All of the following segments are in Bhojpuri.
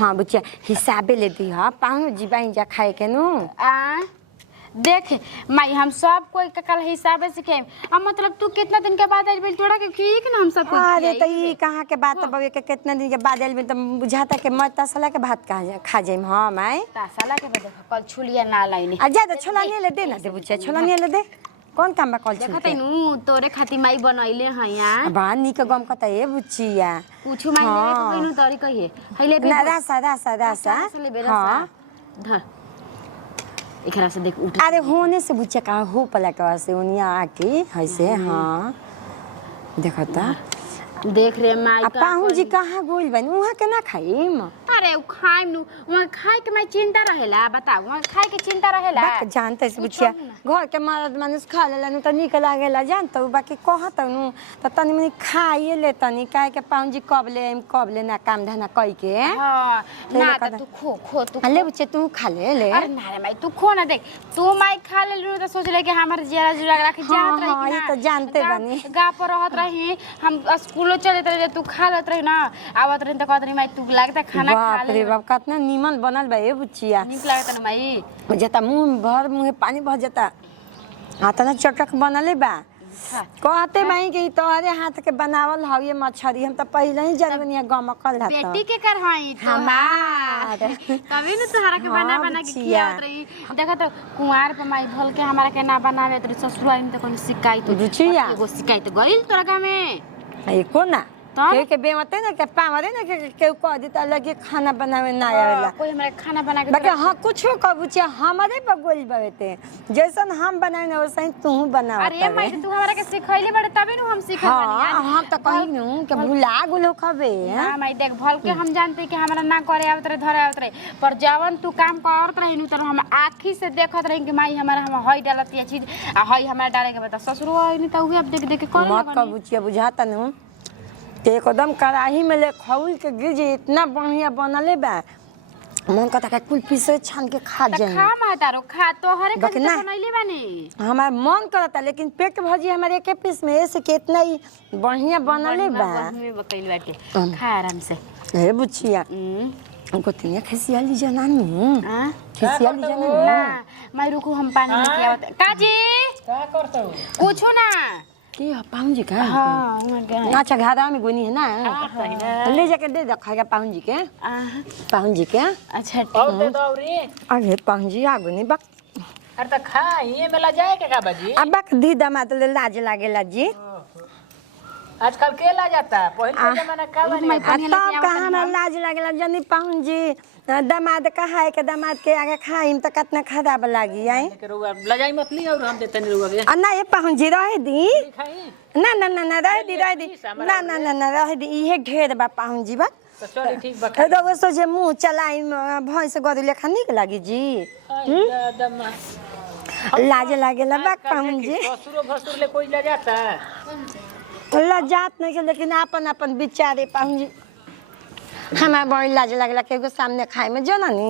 हाँ बुचिया हिसाबे ले दी हा पाऊ जी बाई जा खाए के नु देख माई हम सब कोई कल हिसाबे से के अब मतलब तू कितना दिन के बाद आइल थोड़ा के ठीक ना हम सब कुछ अरे त ई कहां के बात बवे के कितना दिन के बाद आइल में त बुझाता के मत तसला के भात खा जाइम हां माई तसला के देख कल छुलिया ना लाइनी आ जा छोला नहीं ले दे ना दे बुचिया छोला नहीं ले दे कौन काम बा कल देखत नु तोरे खाती माई बनैले है यार बा निक गम कता ए बुचिया पूछू माई ले तो कइनु तरी कहिए हइले ना रासा हां धर एकरा से देख उठ अरे होने से बुचिया का हो पला के से उनिया आके ऐसे हां देखता देख रे माई पाऊ जी कहां गोइल बन उहा के ना खाइम अरे उ खाइम नु वहां खाए के मैं चिंता रहेला बताओ वहां खाए के चिंता रहेला बाक जानते से बुचिया घर के मर्द मानुस खा लेला नु त निक लागेला जानत बाकी कहत नु त तनी मनी खाइए ले तनी काहे के पाऊ जी कब ले ना काम धंधा कई के हां ना त तू खो तू ले बुचिया तू खा ले अरे ना रे माई तू खो ना देख तू माई खा ले नु त सोच ले कि हमर जरा जुरा रख जात रही हां ये तो जानते बनी गा पर रहत रही हम स्कूल चले रहे तू खा लेत रही ना आवत रही त कहत रही माई तू लागता खाना खा ले बाप रे बाप कितना नीमन बनल बा ए बुचिया नीक लागता ना माई जता मुंह पानी भर जाता हाथ ना चटक बनले बा कहते भाई कि तोहरे हाथ के बनावल हवे मछरी हम त पहिले ही जनगनिया गमकल रहत बेटी के कर हई हमार तभी न तोहरा के बना के खियावत रही देखा तो कुंवार पे माई भल के हमरा के ना बनावे त ससुराल में त कोई शिकायत बुचिया एगो शिकायत गइल तोरा का में एको ना के बेमते ना के पावरे ना के कह दी त लगे खाना बनावे ना आवेला कोई हमरा खाना बना के बाकी हां कुछो कबुचिया हमरे पर गोल बवेते जैसन हम बनावे ना वैसे तू बनाव अरे माई तू हमरा के सिखैले बड़े तभी न हम सिखल बानी हां हम त कहि नु के भुला गुलो खबे हां माई देख भल के हम जानते कि हमरा ना करे आवत रहे धरे आवत रहे पर जवन तू काम करत रही नु त हम आंखी से देखत रही कि माई हमरा हम हई डालत चीज आ हई हमरा डाले के बता ससुरो हई नी त उहे अब देख देख के कर मत कबुचिया बुझाता नु एकदम कड़ाही में ले खौल के गिर जे इतना बढ़िया बनले बा मन कहता के कुल पीसे छान के खा जाए खा मातारो खा तो हरे खातिर बनैले बानी हमार मन करता लेकिन पेट भजी हमारे एक पीस में ऐसे कितना ही बढ़िया बनले बा में बकैल बाटे खा आराम से ए बुचिया उनको तिया खसियाली जनानी खसियाली जनानी मैं रुको हम पानी लेके आवत काजी का करत हो पूछो ना के पाउन जी का हां अच्छा घारा में गोनी है ना ले जाके दे दो खाएगा पाउन जी के अच्छा और दे दो रे अरे पाउन जी आगो नहीं बक अरे त खा ये मेला जाए के का बाजी अब बक दी दमा तो लाज लागेला जी आजकल के ला जाता पहले के जमाना का बने तब कहाँ ना लाज लागेला जनी पाउन जी दामाद कहा है के दामाद के आगे खाइम त कितना खराब लागी आई के रुआ लजाई मत ली और हम देते नहीं रुआ के ना ये पाउन जी रहे दी खाई ना रहे दी ना रहे दी इहे ढेर बा पाउन जी बा तो चल ठीक बा रउआ सोचे मुंह चलाई भैंस गरु लेखा निक लागी जी दमा लाज लागेला बा पाउन जी ससुरो भसुर ले कोई ले जाता लजात नहीं लेकिन अपन अपन बिचारे पाउन जी हमार बड़ी लाज लागेला के सामने खाए में जो ना नी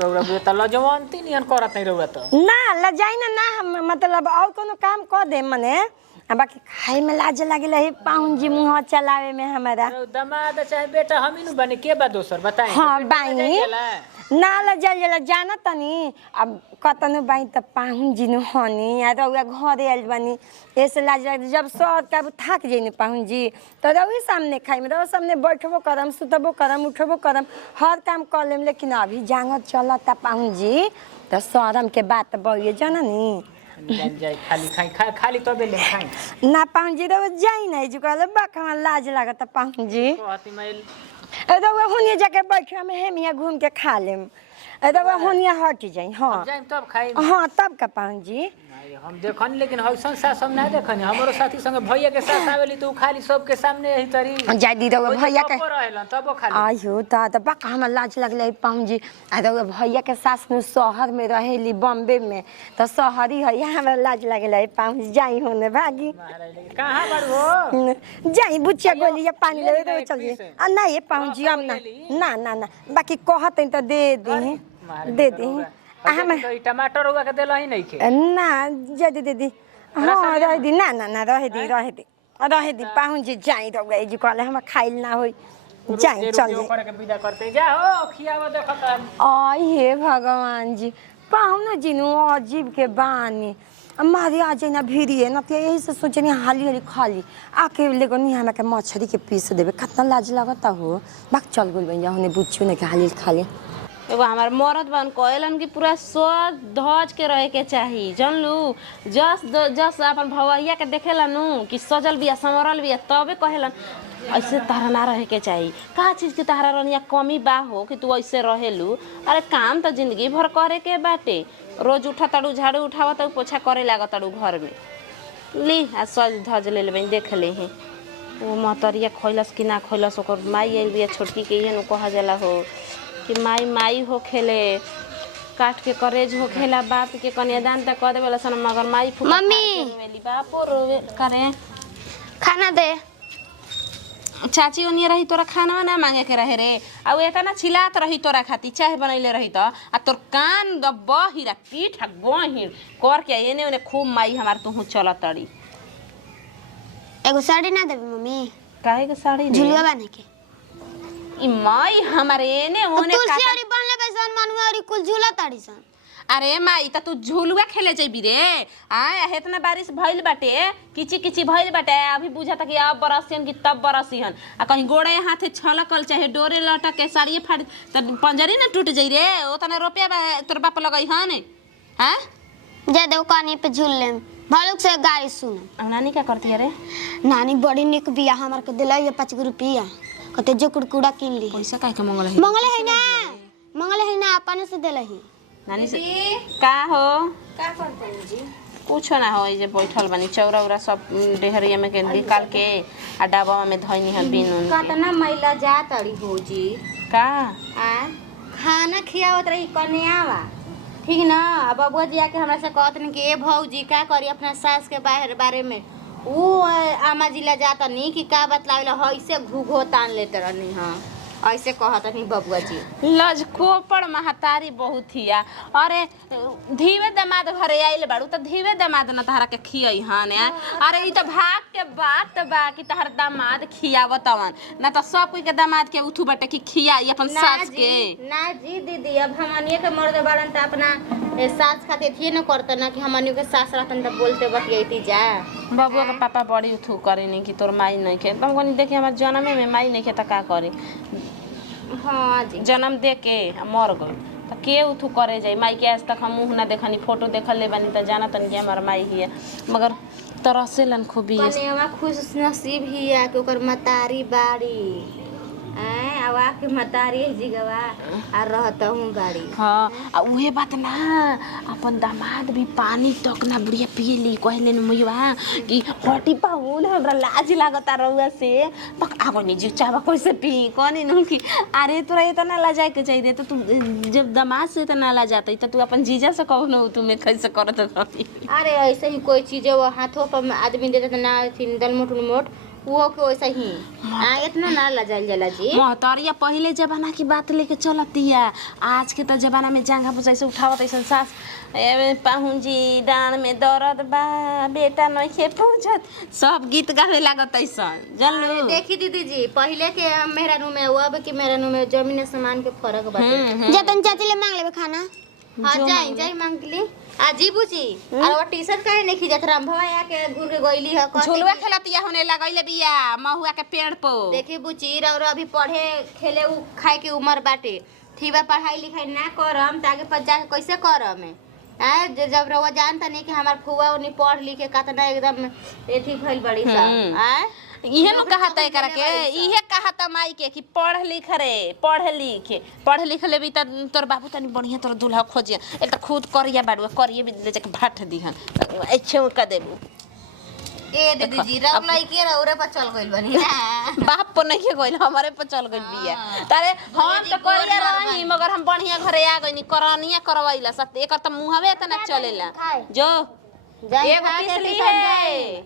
रउरा बेटा लजवंती नियन करत नहीं रउरा तो ना लजाई ना हम मतलब और कोनो काम कर दे मने बाकी खाए में लाज लागेला हे पाउन जी मुंह चलावे में हमारा दमाद चाहे बेटा हम ही नु बने के बा दोसर बताई हां बाई ना लजल जाना तनी अब कतनु बाई त पाहुन जी नु हनी आ रउआ घरे आइल बानी ऐसे लाज लाग जब सर तब थक जइने पाहुन जी त रउई सामने खाई में रउआ सामने बैठबो करम सुतबो करम उठबो करम हर काम कर लेम लेकिन अभी जांग चलता पाहुन जी त शरम के बात बइए जननी जाई खाली खाई खाली तो बेले खाई ना पाहुन जी रउआ जाई नहीं जो कहले बा हमरा लाज लागत पाहुन जी कहती मैं रउआ हुनिया जाके बैठा में हेमिया घूम के खा लेम रउआ हुनिया हट जाई हां जाई तब खाई हां तब का पाहुन जी हम देखन लेकिन हइसन सास हम ना देखन हमरो साथी संगे भैया के साथ आवेली तो खाली सबके सामने यही तरी जाई दी रउआ भैया के रहेलन तब खाली आयो ता बा हमरा लाज लगले पाहुन जी आ रउआ भैया के सास में शहर में रहेली बॉम्बे में त शहरी है हमरा लाज लगले पाहुन जी जाई होने भागी कहां बाड़ू हो जाई बुचिया गोली या पानी ले रे चलिए आ ना ये पाहुन जी हम ना बाकी कहत त दे दी हम टमाटर हुआ के देला ही नहीं के ना जदी दीदी हां रह दी ना रह दी पाहुन जी जाई रउआ जी कहले हम खाइल ना होई जाए चल ऊपर के विदा करते जा हो खियावा देखत आई हे भगवान जी पाहुना जिनु अजीब के बानी हमारे आ जाए ना भिड़िए ना तो यही से सोचनी हाली हाली खाली आके लेको नहीं हमें के मछली के पीस देवे कितना लाज लगता हो बाक चल गइल बन जा होने बुझियो ना के हाली खाली एगो हमार मरद बन कहलन कि पूरा सोच धज के रहे के चाही जानलू जस अपन भवैया के देखेला नु कि सजल बिया संवरल बिया तबे कहेलन ऐसे तारा ना रहे के चाही का चीज के तारा रनिया कमी बा हो कि तू ऐसे रहेलू अरे काम तो जिंदगी भर करे के बाटे रोज उठा ताड़ू झाड़ू उठावा ताड़ू पोछा करे लागत ताड़ू घर में ली आ सज धज ले लेबे देख ले ही वो महतरिया खइलस कि ना खइलस ओकर माई आइल बिया छोटकी के इहे नु कहा जाला हो कि माई माई हो खेले काट के करेज हो खेला बाप के कन्यादान तक कर देवेला सन मगर माई फुफा मम्मी बापो रोवे करे खाना दे चाची ओनिए रही तोरा खाना ना मांगे के रहे रे आ एतना छिलात रही तोरा खाती चाय बनैले रही त आ तोर कान बहिरा पीठ गहिर कर के एने ओने खूब माई हमार तू चलत तड़ी एगो साड़ी ना देबे मम्मी काहे के साड़ी झुलवा बने के ई माई हमारे एने ओने तुलसी औरी बनले कैसन मनुआ औरी कुल झूला ताड़ी सन अरे माई त तू झुलुआ खेले जइबी रे आ हेतना बारिश भइल बाटे किची किची भइल बाटे अभी बुझाता कि अब बरसियन कि तब बरसियन आ कहीं गोड़े हाथे छलकल चाहे डोरे लटक के साड़िए फाड़ त पंजरी ना टूट जई रे ओतना रुपया तोर बाप लगई हन हां जा दे कानी पे झूल ले भालुक से गाड़ी सुन नानी क्या करती है रे नानी बड़ी निक बिया हमर के दिलाई 5 रुपया कते जो कुड़कुड़ा किन ली पैसा काहे के मंगल है ना अपन से देलही नानी से का हो का करतनी जी कुछ ना हो जे बैठल बानी चौरा उरा सब डेहरिया में के निकाल के आ डाबा में धइनी है बिन कतना महिला जात अड़ी भौजी का आ खाना खियावत रही कन्यावा ठीक ना अब बबुआ जी आके हमरा से कहत न कि ए भौजी का करी अपना सास के बारे में ऊ आमा जिला जाता नहीं कि का बतलावेला हइसे घुघो तान लेते रहनी हां ऐसे कहत नहीं बबुआ जी लजकोपड़ महतारी बहुत हिया अरे धीवे दामाद घरे आइल बाड़ू त धीवे दामाद न तहरा के खियई हन अरे ई त भाग के बात बा कि तहर दामाद खियावतवन ना त सब कोई के दामाद के उठू बाटे कि खियाई अपन सास के ना जी दीदी अब हमनिए के मर्द बाड़न त अपना सास खातिर थी न करत ना कि हमनिए के सास रहतन त बोलते बतियैती जा बबुआ के पापा बड़ी उठू करे नहीं कि तोर माई नहीं के तुम कोनी देखी हमर जन्म में माई नहीं के त का करे हां जी जन्म दे के मर गई त के उठू करे जाई माई के आज तक हम मुंह ना देखनी फोटो देखल ले बानी त जाना तन के हमर माई हिया मगर तरसेलन खूबी कन्यावा खुश नसीब हिया के ओकर मतारी बाड़ी आवा के मतारी जिगवा आ रहता हूं बाड़ी हाँ आ उहे बात ना अपन दामाद भी पानी तक ना बुढ़िया पिए ली कहले न मुइवा कि हटी पाउल हमरा लाज लागता रहुआ से पक आगो नि जी चाबा कैसे पी कोनी न कि अरे तोरा इतना लाजाए के चाहिए तो तू जब दामाद से इतना लाजाते त तू अपन जीजा से कहू न तू में कैसे करत रही अरे ऐसे ही कोई चीज वो हाथों पर आदमी देता त ना दल मोट वो के वैसा ही इतना ना लजाइल जाला जी महतरिया पहले जमाना की बात लेके चलतिया आज के तो जमाना में जांघा बुझाई से उठावत ऐसन सास पाहुन जी डांड में दर्द बा बेटा नहीं खे पूछत सब गीत गावे लागत ऐसन जानलू देखी दीदी जी पहले के मेहरानू में अब के मेहरानू में जमीन आसमान के फर्क बाटे जतन चाची ले मांग लेबे खाना हां जाई मांग ली आजी बुची और वो टी-शर्ट काहे नहीं खिजत राम भैया के घूर के गइली ह झुलवा खेलतिया होने लगइले बिया महुआ के पेड़ पे देखी बुची और अभी पढ़े खेले उ खाए के उम्र बाटे ठीबा पढ़ाई लिखाई ना करम त आगे पर जाके कैसे करम जब रवा जानता नहीं कि हमार फुआ उनी पढ़ लिख के कतना एकदम एथी भइल बड़ी सब इहे नु कहत है करे के इहे कहत माई के कि पढ़ लिख लेबी त तोर बाबू तनी बढ़िया तोर दूल्हा खोजिया एक त खुद करिया बाड़ुआ करिए भी ले जाके भाट दिहन अच्छे का देबू ए दीदी जी रव लइके रौरे पर चल गइल बनी बाप पर नहीं गइल हमारे पर चल गइल बिया तारे हम त करिया रही मगर हम बढ़िया घरे आ गइनी करनिया करवाइला सब एकर त मुहवे त ना चलेला जो एगो पिसली है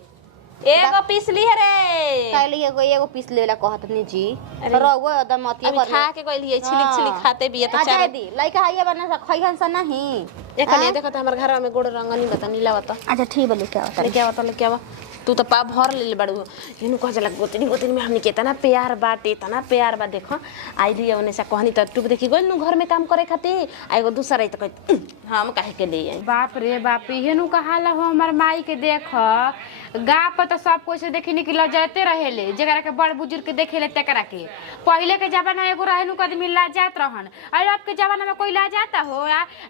एगो पिसली है रे काली एगो पिस लेला कहत नहीं जी रउवा एकदम अति कर खा के गइल है छिलिक खाते बिया त चार दी लइका आइए बना खइहन स नहीं देखनी देखत हमर घर में गोड़ रंगनी बता नीला बता अच्छा ठीक बा ले के लेके आवा तू तो पा भर ले बड़ू इनु कह जला गोतनी गोतनी में हमनी केतना प्यार बाटे तना प्यार बा देखो आई लिया ओने से कहनी त टुक देखी गइल नु घर में काम करे खातिर आइगो दूसरा त कह हम काहे के ले आई बाप रे बाप ये नु कहाला हो हमर माई के देख गाँव पर तो सब कोई से देखी निकल जाते रहेले जरा के बड़ बुजुर्ग के देखेले तकरा के पहले के जमाना एगो रहनु के आदमी लाजात रहन और अब के जमाना में कोई लाजाता हो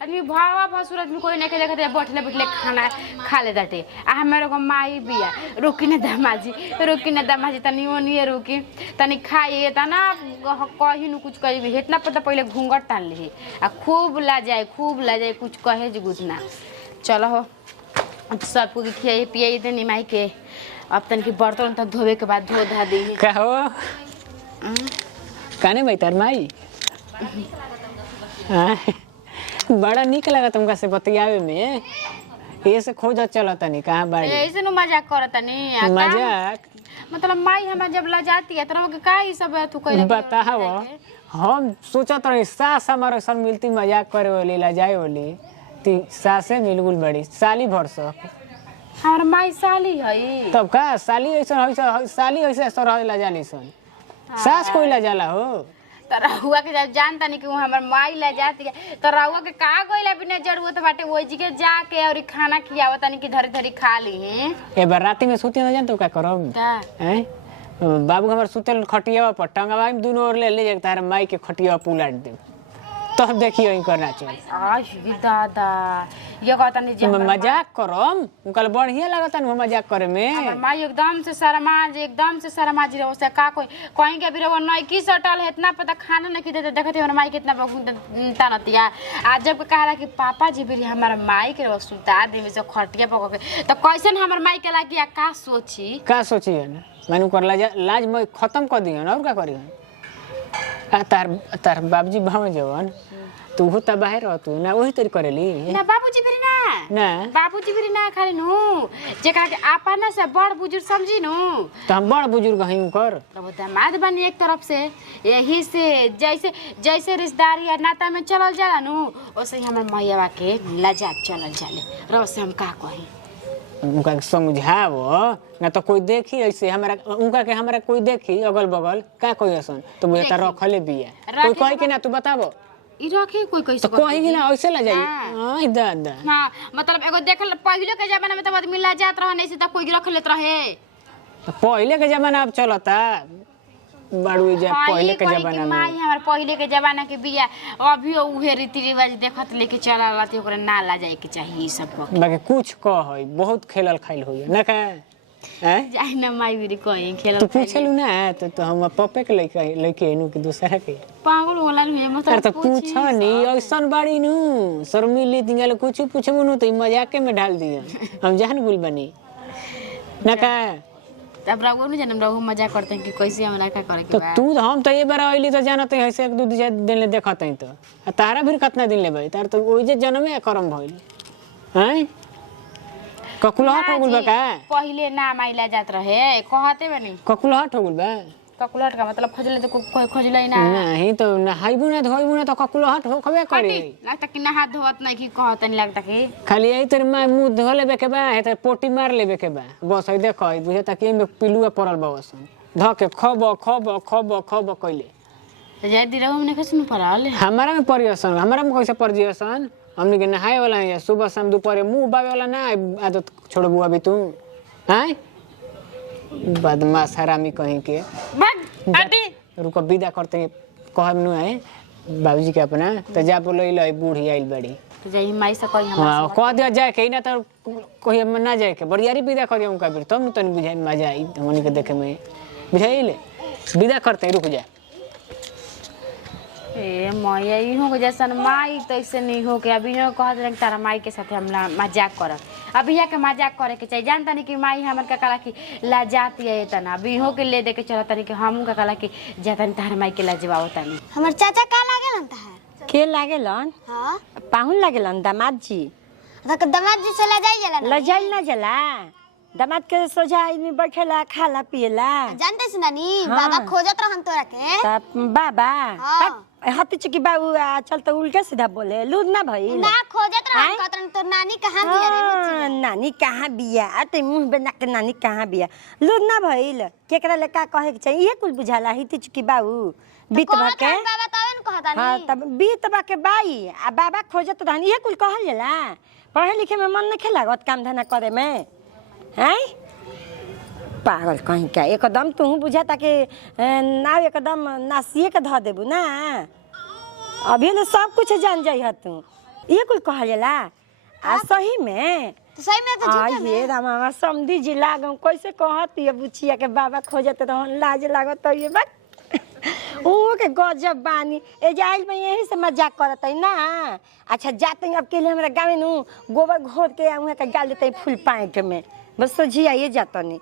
आदमी भावा भसुर आदमी कोई नहीं के देखते बैठले बैठले खाना खा ले जाते आ हमारे को माई बिया रुकी न दामाजी तनी ओनिए रुकी तनी खाइए तना कही नु कुछ कही इतना पता पहले घूंघट तान ली आ खूब लाजाए कुछ कहे जुगुत ना चलो हो सबको खियाई पियाई दे निमाई के अब तन की बर्तन तक धोवे के बाद धो धा दी का हो काने भाई तार माई बड़ा निक लगा तुमका से बतियावे में ये से खोज चला तनी कहां बाड़ी ऐसे नु मजाक करत तनी मजाक मतलब माई हम जब ला जाती है तो का ही सब तू कह बताओ हम सोचत रही सास हमारे सन मिलती मजाक करे वाली ला जाए वाली ती सासे मिलगुल बड़ी साली भर सक हमार माई साली है तब का साली ऐसा साली ऐसे ला जाली सन सास कोई ला जाला हो तो रहुआ के जब जानता नहीं कि वो हमार माई ला जाती है तो रहुआ के का गइला बिना जरूरत बाटे वो जगह जाके और खाना खियावत नहीं कि धरी धरी खा ली हैं ए बार राती में सुती न जानतो का करब का हैं बाबू हमर सुतेल खटिया पर टंगवा में दुनो ओर ले जाके तार माई के खटिया पुलाट दे तब देखियो इन करना चाहिए आज भी दादा ये कहता नहीं तुम मजाक करम उनका बढ़िया लगता न मजाक करे में हमर माई एकदम से शर्मा जी रहो से का कोई कहीं के भी रहो नहीं की सटल है इतना पता खाना नहीं की देते देखते हमर माई कितना तानतिया आज जब कहा कि पापा जी भी हमारा माई के रहो सुता दे से खटिया पक के तो कैसे हमर माई के लागी का सोची है ना मैंने कर लाज मैं खत्म कर दियो और का करियो तार बाबूजी भाव जवन तू होता बाहर रह तू ना वही तरी करेली ना बाबूजी भी ना खाली नु जेकरा के आपना से बड़ बुजुर्ग समझी नु तो हम बड़ बुजुर्ग हई कर तब दामाद बनी एक तरफ से यही से जैसे रिश्तेदारी या नाता में चलल जाला नु वैसे ही हमर मैयावा के लजात चलल जाले रो से हम का कही उनका समझावो ना तो कोई देखी ऐसे हमारा उनका के हमारा कोई देखी अगल बगल का कोई ऐसा तो मुझे तो रखले बिया कोई कहे कि ना तू बताबो ई रखे कोई कैसे तो कहे कि ना ऐसे ला जाई हां दादा हां मतलब एगो देखल पहिले के जमाना में तो आदमी ला जात रहे नहीं से त कोई रख लेत रहे तो पहिले के जमाना अब चलता बाड़ू जा पहिले के जमाना में माई हमार पहिले के जमाना के बिया अभी उहे रीति रिवाज देखत लेके चला लाती ओकरा ना ला जाए के चाहिए सब बाकी कुछ कह है बहुत खेलल खाइल होय ना का हैं जाई ना माई भी कहीं खेल तू पूछलू ना तो हम पप्पे के लेके एनु के दूसरा के पागल होला नु मतलब तो पूछ नी ऐसन बाड़ी नु शर्मिली दिंगल कुछ पूछबू नु तो मजाक में डाल दिया हम जान गुल बनी ना का तब रहुआ नहीं जानम रहुआ मजाक करते हैं कि कैसे हमरा का करे के तो बा तू हम तो ये बार आइली तो जानत है ऐसे एक दो दिन ले देखत है तो तारा फिर कितना दिन ले भाई तार तो ओइ जे जन्मे करम भइल हैं ककुलहट हो गुल बा का पहिले ना माइला जात रहे कहते बनी ककुलहट हो गुल बा ककुलहट का मतलब खोजले तो कोई खोजले ना नहीं तो नहाइबू ना धोइबू ना तो ककुलहट हो खबे करी लगता कि नहा धोवत नहीं कि कहत नहीं लगता कि खाली यही तेरे मां मुंह धो लेबे के बा है त पोटी मार लेबे के बा बस है देखो बुझे तक में पिलुआ पड़ल बा वसन ध के खब कइले तो जाय दी रहू ने कैसे पड़ल हमारा में परियसन हमारा में कैसे परियसन हमनी के नहाए वाला है सुबह शाम दोपहर मुंह बावे वाला ना आदत छोड़बू अभी तू हैं बदमाश हरामी कहीं के रुको विदा करते कहब नु है बाबूजी के अपना तो जा बोलो ले बूढ़ी आइल बड़ी तो जाई माई से कही हम हां कह दिया जाए के ना तो कोई हम ना जाए के बड़ियारी विदा कर दिया उनका फिर तब न तनी बुझाई मजा आई हमनी के देखे में बुझाइले विदा करते रुक जा ए मैया ई हो जैसन माई तो ऐसे नहीं हो के अभी हो कहत रहे तारा माई के साथ हम मजाक करब अभी के मजाक करे के चाहिए जानता नहीं कि माई हमर का कला की ला जाती है तना अभी हो के ले दे के चलता नहीं कि हम का कला की जाता नहीं तार माई के ला जवाब तनी हमर चाचा का लागेलन त के लागेलन हां पाहुन लागेलन दामाद जी तक दामाद जी से ला जाई जाला लजाइल ना जला दामाद के सोझा आदमी बैठेला खाला पिएला जानते से नानी बाबा खोजत रहन तोरा के तब बाबा हां हती चुकी बाबू चल तो उल्टा सीधा बोले लूद ना भइल ना खोजत रह कहतन तो नानी कहां बिया रे हाँ, नानी कहाँ बिया ते मुंह बना के नानी कहाँ बिया लूद ना भइल केकरा ले का कहे के चाहिए ये कुल बुझाला हिती चुकी बाबू बीत भर के बाबा तवे न कहता हाँ तब बीत बा के बाई आ बाबा खोजत रहन ये कुल कहल जाला पढ़े लिखे में मन नहीं लागत काम धंधा करे में हैं पागल कहीं का एकदम तू बुझाता कि ना एकदम नासिए के ध देबू ना अभी ले सब कुछ जान जाइ ह तू ये कुल कहल जाला आ सही में तो सही में तो झूठे ये रामा समधी जी लागम कैसे कहती है बुचिया के बाबा खोजत रहन लाज लागत ये बात ओ के गजब बानी ए जाइल में यही से मजाक करत है ना अच्छा जाते हैं अब के लिए हमरा गाँव में गोबर घोर के वहाँ के डाल देते फुल पाइट में बस तो जी आइए जाता नहीं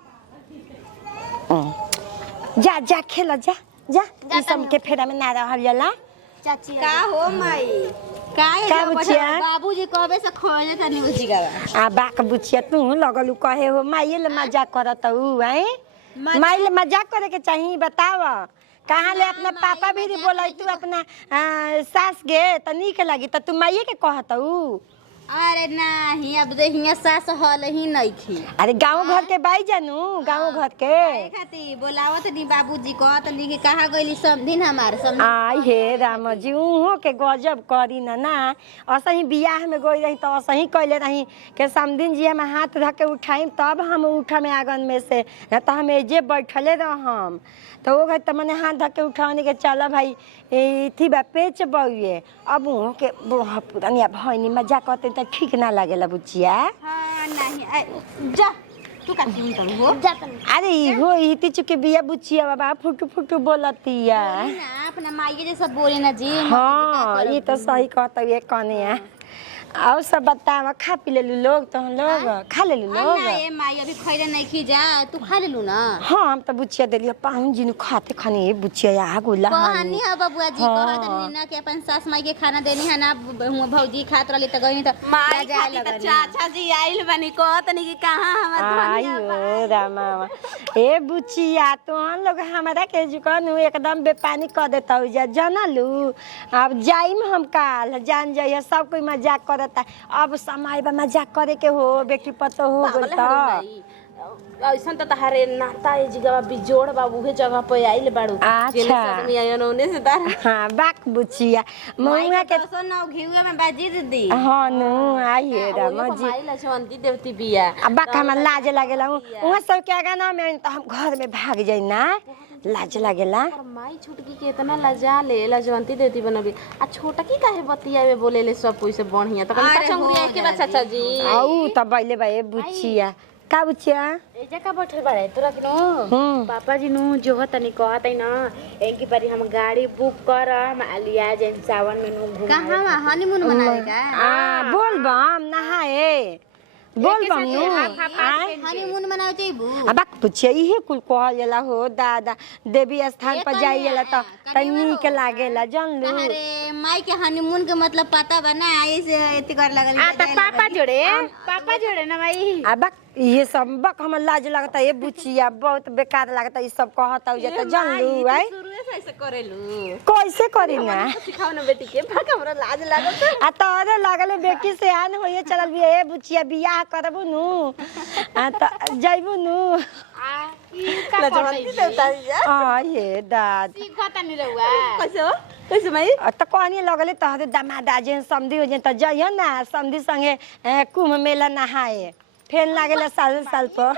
जा जा खेल जा जा ई सब के फेरा में ना रहल जाला चाची का हो माई का बुचिया बाबूजी कबे से खोजे तनी बुची का आ बाक बुचिया तू लगलू कहे हो माई ले मजाक करत हूँ हैं माई ले मजाक करे के चाहिए बताव कहाँ ले अपना पापा भी बोलाई तू अपना सास गे तो नीक लगी तो तू माइये के कहत हूँ अरे नहीं अब देखिए सास हल ही नहीं खी अरे गाँव घर के बाई जानू गाँव घर के खाती बोलावत नहीं बाबूजी कहत नहीं कि कहा गइली समधिन हमारे समधिन आई हे राम जी उहो के गजब करी ना असही बियाह में गई रही तो असही कैले रही के समधिन जी हम हाथ धऽ के उठाई तब हम उठम आंगन में से न तो हम एजे बैठले रहम तो वो तो मैंने हाथ धऽ के उठाने के चल भाई थी बा पेच बउए अब उहो के पुरानिया भैनी मजाक करते तो ठीक ना लागेला बुचिया हां नहीं जा तू काती हुन हो जा तनी अरे हो इती चुके बिया बुचिया बाबा फुटू फुटू बोलतिया ना अपना माई जैसा बोले ना जी हाँ ये तो सही कहता ये कने है और सब बतावा खा पी ले लोग तो हम लोग खा ले लोग ना ये माई अभी खइले नहीं खी जा तू खा ले लू ना हाँ हम तो बुचिया देलियो पाहुन जी नु खाते खाने ये बुचिया आ गुला कहानी है बबुआ जी कहत नीना के अपन सास माई के खाना देनी है ना भौजी खात रहली त गई त माई खाती त चाचा जी आइल बनी कहत नहीं कि कहां हमर आयो रामा ए बुचिया तो हम लोग हमारा के जुकनु एकदम बेपानी कर देता हो जा जानलू अब जाइम हम काल जान जाइए सब कोई मजाक करता अब समय बा मजाक करे के हो बेटी पतो हो गल त ऐसा तो तहारे नाता ए जगह बिजोड़ बाबू के जगह पे आइल बाड़ू जेने आदमी आयन ओने से तार हां बाक बुचिया मौआ के तो ना घिउए में बाजी दीदी हां नु आइए रामा जी माई लछवंती देवती बिया अब बाक हम लाज लागेला वहां सब के आगा ना में तो हम घर में भाग जाई ना लाज लागेला और माई छुटकी के इतना लजा ले लजवंती देवती बनबी आ छोटा की काहे बतिया में बोले ले सब कोई से बढ़िया त कनी पचंगुरिया के बा चाचा जी आऊ त बैले भाई बुचिया का बुचिया एजा का बैठल बाड़े तोरा किनो पापा जी नु जो तनी कहत है ना एंकी बारी हम गाड़ी बुक करम आलिया जैन सावन में नु घूम कहां हनीमून मनावे का बोल बम नहाए बोल बम नु हनीमून मनावे जइबू अब बुचिया इहे कुल कहल जाला हो दादा देवी स्थान पर जाई जाला त नीक लागेला जान लू अरे माई के हनीमून के मतलब पता बना ऐसे एती कर लगल आ त पापा जोड़े ना भाई अब ये सब बक हम लाज लगता ये बुचिया बहुत बेकार लगता ये सब कहता हो जाता जान लू आई शुरुए से ऐसे करेलू कैसे करी ना सिखाओ ना बेटी के भाग हमरा लाज लागत आ तोरे लागले बेटी से आन होए चलल भी ए बुचिया बियाह करबू नु आ त जाइबू नु लजवंती देवता बिया आ ये दाद सीखत नहीं रहुआ कैसे हो कैसे भाई त कहनी लगले तहरे दामाद आजे समधी हो जे त जइयो ना समधी संगे कुंभ मेला नहाए फेन लागेला साल साल पर